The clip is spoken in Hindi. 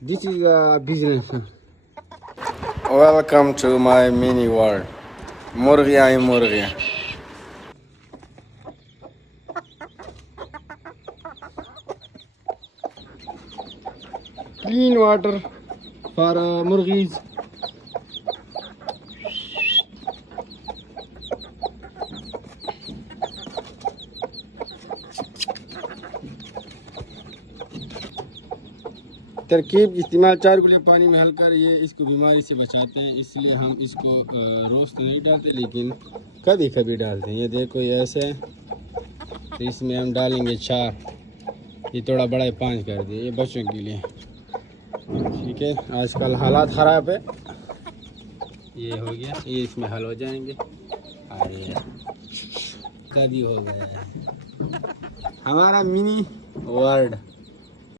This is a business. Welcome to my mini world. मुर्गियाँ ही मुर्गियाँ. Clean water for murghis. तरकीब इस्तेमाल 4 गुले पानी में हल कर ये इसको बीमारी से बचाते हैं, इसलिए हम इसको रोज़ तो नहीं डालते लेकिन कभी कभी डालते हैं। ये देखो ये ऐसे है, तो इसमें हम डालेंगे 4। ये थोड़ा बड़ा है 5 कर दिए, ये बच्चों के लिए। ठीक है, आजकल हालात ख़राब है। ये हो गया, ये इसमें हल हो जाएंगे और ये कभी हो गया है हमारा मिनी वर्ल्ड।